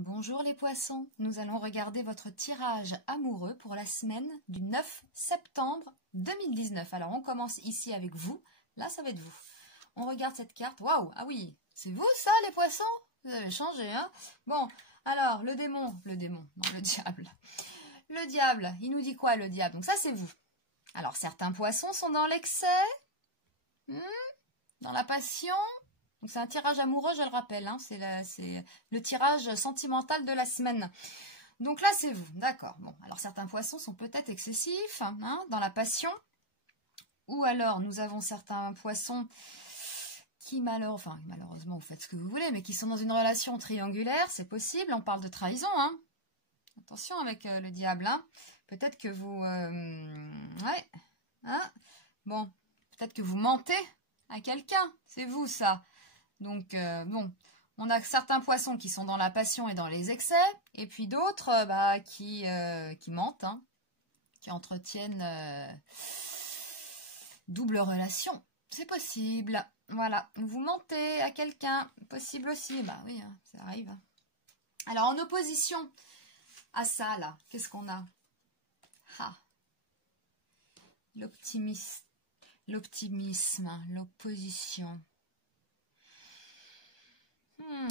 Bonjour les poissons, nous allons regarder votre tirage amoureux pour la semaine du 9 septembre 2019. Alors on commence ici avec vous, là ça va être vous. On regarde cette carte, waouh, ah oui, c'est vous ça les poissons? Vous avez changé, hein? Bon, alors le démon, non le diable. Le diable, il nous dit quoi le diable? Donc ça c'est vous. Alors certains poissons sont dans l'excès, dans la passion. Donc c'est un tirage amoureux, je le rappelle, hein, c'est le tirage sentimental de la semaine. Donc là, c'est vous, d'accord. Bon, alors certains poissons sont peut-être excessifs, hein, dans la passion. Ou alors, nous avons certains poissons qui, malheureusement, vous faites ce que vous voulez, mais qui sont dans une relation triangulaire, c'est possible, on parle de trahison, hein. Attention avec le diable, hein. Peut-être que vous... ouais, hein. Bon, peut-être que vous mentez à quelqu'un, c'est vous ça. Donc, bon, on a certains poissons qui sont dans la passion et dans les excès, et puis d'autres qui mentent, hein, qui entretiennent double relation. C'est possible. Voilà, vous mentez à quelqu'un, possible aussi. Bah oui, hein, ça arrive. Alors, en opposition à ça, là, qu'est-ce qu'on a? Ah, l'optimisme, l'opposition.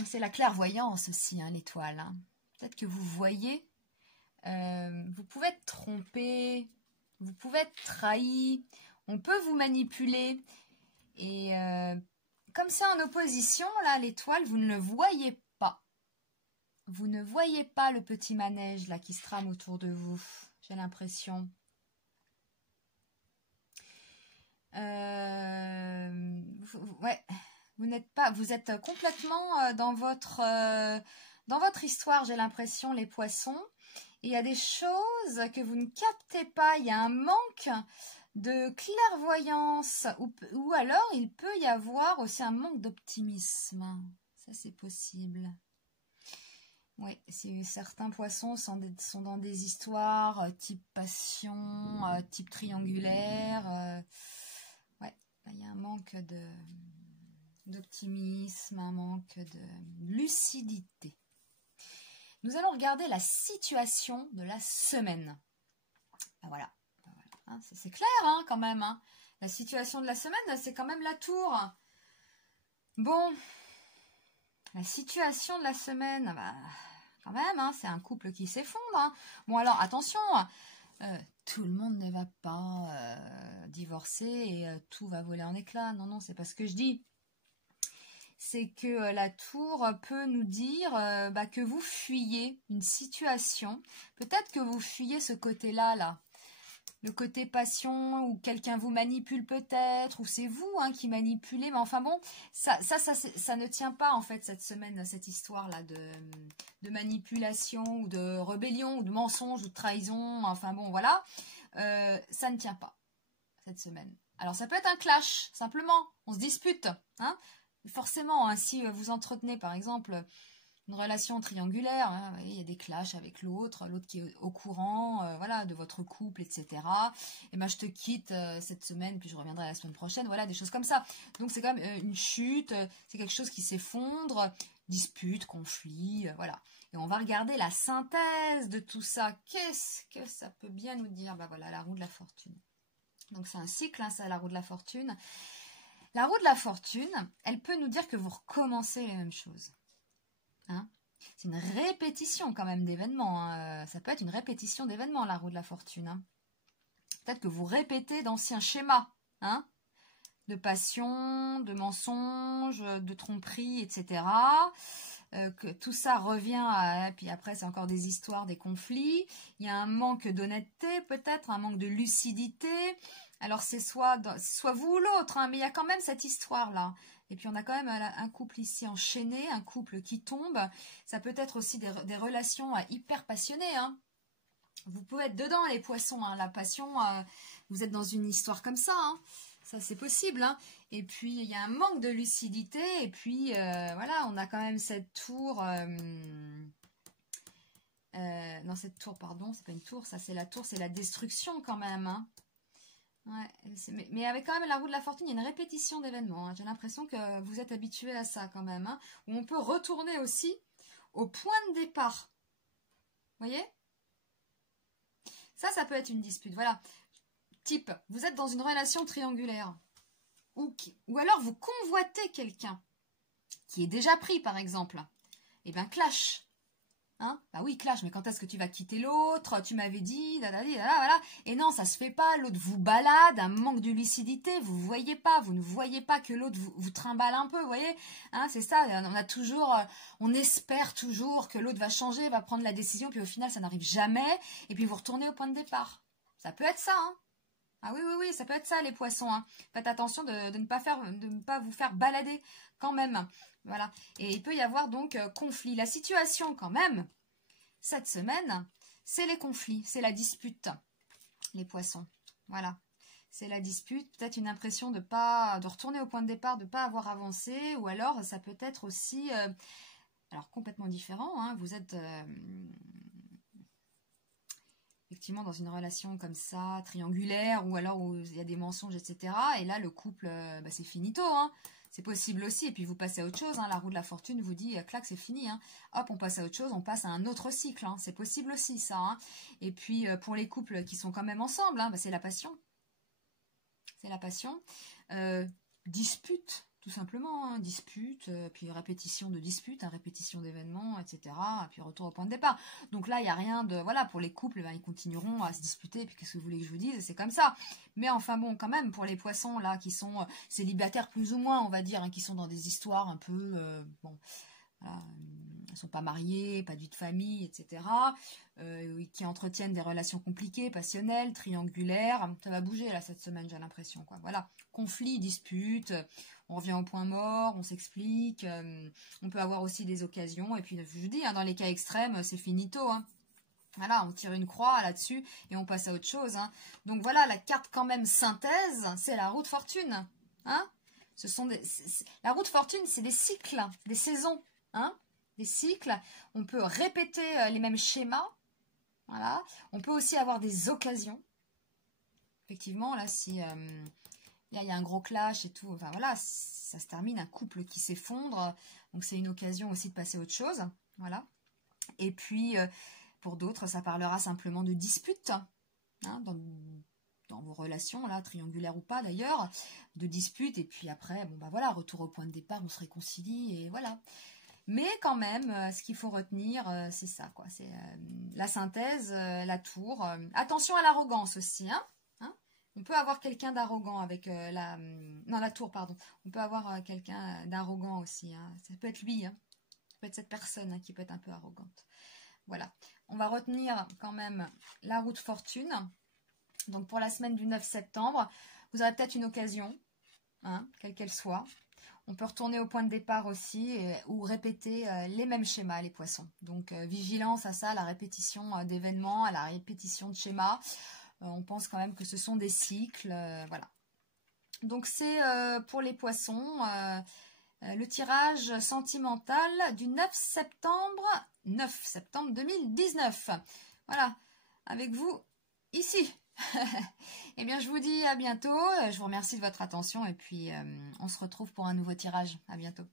C'est la clairvoyance aussi, hein, l'étoile. Hein. Peut-être que vous voyez, vous pouvez être trompé, vous pouvez être trahi, on peut vous manipuler. Et comme c'est en opposition, là, l'étoile, vous ne le voyez pas. Vous ne voyez pas le petit manège là qui se trame autour de vous, j'ai l'impression. Ouais. Vous êtes complètement dans votre histoire, j'ai l'impression, les poissons. Et il y a des choses que vous ne captez pas. Il y a un manque de clairvoyance. Ou alors, il peut y avoir aussi un manque d'optimisme. Ça, c'est possible. Oui, certains poissons sont dans des histoires type passion, type triangulaire. Ouais, il y a un manque d'optimisme, un manque de lucidité. Nous allons regarder la situation de la semaine. Voilà. Hein, c'est clair hein, quand même. Hein. La situation de la semaine, c'est quand même la tour. Bon, la situation de la semaine, quand même, hein, c'est un couple qui s'effondre. Hein. Bon alors, attention, tout le monde ne va pas divorcer et tout va voler en éclats. Non, non, c'est pas ce que je dis. C'est que la tour peut nous dire que vous fuyez une situation. Peut-être que vous fuyez ce côté-là, là. Le côté passion, ou quelqu'un vous manipule peut-être, ou c'est vous hein, qui manipulez. Mais enfin bon, ça ne tient pas en fait cette semaine, cette histoire-là de manipulation, ou de rébellion, ou de mensonge, ou de trahison. Enfin bon, voilà. Ça ne tient pas cette semaine. Alors ça peut être un clash, simplement. On se dispute, hein. Forcément, hein, si vous entretenez par exemple une relation triangulaire, hein, il y a des clashs avec l'autre qui est au courant voilà, de votre couple, etc. Et ben je te quitte cette semaine, puis je reviendrai la semaine prochaine, voilà, des choses comme ça. Donc c'est quand même une chute, c'est quelque chose qui s'effondre, dispute, conflit, voilà. Et on va regarder la synthèse de tout ça. Qu'est-ce que ça peut bien nous dire? Voilà, la roue de la fortune. Donc c'est un cycle, hein, ça, la roue de la fortune. La roue de la fortune, elle peut nous dire que vous recommencez les mêmes choses. Hein, c'est une répétition quand même d'événements. Hein. Ça peut être une répétition d'événements, la roue de la fortune. Hein. Peut-être que vous répétez d'anciens schémas. Hein, de passion, de mensonges, de tromperie, etc. Que tout ça revient et puis après c'est encore des histoires, des conflits. Il y a un manque d'honnêteté peut-être, un manque de lucidité. Alors c'est soit vous ou l'autre, hein, mais il y a quand même cette histoire-là. Et puis on a quand même un couple ici enchaîné, un couple qui tombe. Ça peut être aussi des relations hyper passionnées. Hein. Vous pouvez être dedans les poissons, hein, la passion, vous êtes dans une histoire comme ça. Hein. Ça c'est possible. Hein. Et puis il y a un manque de lucidité. Et puis voilà, on a quand même cette tour... non, cette tour, pardon, c'est pas une tour, ça c'est la tour, c'est la destruction quand même. Hein. Ouais, mais avec quand même la roue de la fortune, il y a une répétition d'événements. Hein. J'ai l'impression que vous êtes habitué à ça quand même. Hein, où on peut retourner aussi au point de départ. Vous voyez? Ça peut être une dispute. Voilà. Type, vous êtes dans une relation triangulaire. Ou alors vous convoitez quelqu'un qui est déjà pris, par exemple. Eh bien, clash. Hein? Bah oui, clash, mais quand est-ce que tu vas quitter l'autre? Tu m'avais dit, voilà. Et non, ça se fait pas. L'autre vous balade, un manque de lucidité. Vous voyez pas, vous ne voyez pas que l'autre vous trimballe un peu, vous voyez? Hein, c'est ça. On espère toujours que l'autre va changer, va prendre la décision, puis au final, ça n'arrive jamais. Et puis vous retournez au point de départ. Ça peut être ça, hein? Ah oui, ça peut être ça, les poissons. Hein. Faites attention de ne pas vous faire balader quand même. Voilà. Et il peut y avoir donc conflit. La situation quand même, cette semaine, c'est les conflits, c'est la dispute, les poissons. Voilà. C'est la dispute, peut-être une impression de retourner au point de départ, de ne pas avoir avancé, ou alors ça peut être aussi, alors complètement différent, hein, vous êtes effectivement dans une relation comme ça, triangulaire, ou alors où il y a des mensonges, etc. Et là, le couple, c'est finito, hein. C'est possible aussi, et puis vous passez à autre chose, hein. La roue de la fortune vous dit, clac, c'est fini, hein. Hop, on passe à autre chose, on passe à un autre cycle, hein. C'est possible aussi, ça, hein. Et puis, pour les couples qui sont quand même ensemble, hein, c'est la passion. C'est la passion. Dispute, tout simplement, hein. Dispute, puis répétition de disputes, hein, répétition d'événements, etc. Et puis retour au point de départ. Donc là, il n'y a rien de... Voilà, pour les couples, ils continueront à se disputer, et puis qu'est-ce que vous voulez que je vous dise? C'est comme ça. Mais enfin bon, quand même, pour les poissons, là, qui sont célibataires plus ou moins, on va dire, hein, qui sont dans des histoires un peu... bon, voilà, elles ne sont pas mariées, pas de vie de famille, etc. Qui entretiennent des relations compliquées, passionnelles, triangulaires. Ça va bouger là cette semaine, j'ai l'impression. Voilà, conflit, dispute, on revient au point mort, on s'explique. On peut avoir aussi des occasions. Et puis je vous dis, hein, dans les cas extrêmes, c'est finito. Hein. Voilà, on tire une croix là-dessus et on passe à autre chose. Hein. Donc voilà, la carte quand même synthèse, c'est la roue de fortune. Hein, la roue de fortune, c'est des cycles, des saisons. Hein, des cycles, on peut répéter les mêmes schémas, voilà. On peut aussi avoir des occasions. Effectivement, là, si il y a un gros clash et tout, enfin voilà, ça se termine, un couple qui s'effondre, donc c'est une occasion aussi de passer à autre chose, voilà. Et puis, pour d'autres, ça parlera simplement de disputes, hein, dans vos relations, là, triangulaires ou pas d'ailleurs, de disputes, et puis après, bon bah voilà, retour au point de départ, on se réconcilie, et voilà. Mais quand même, ce qu'il faut retenir, c'est ça, quoi. C'est la synthèse, la tour. Attention à l'arrogance aussi, hein. On peut avoir quelqu'un d'arrogant avec la tour, pardon. On peut avoir quelqu'un d'arrogant aussi, hein. Ça peut être lui, hein. Ça peut être cette personne, hein, qui peut être un peu arrogante. Voilà. On va retenir quand même la roue de fortune. Donc pour la semaine du 9 septembre, vous aurez peut-être une occasion, hein, quelle qu'elle soit. On peut retourner au point de départ aussi ou répéter les mêmes schémas, les poissons. Donc, vigilance à ça, la répétition d'événements, à la répétition de schémas. On pense quand même que ce sont des cycles. Voilà. Donc, c'est pour les poissons le tirage sentimental du 9 septembre 2019. Voilà. Avec vous, ici. Eh bien, je vous dis à bientôt. Je vous remercie de votre attention et puis on se retrouve pour un nouveau tirage. À bientôt.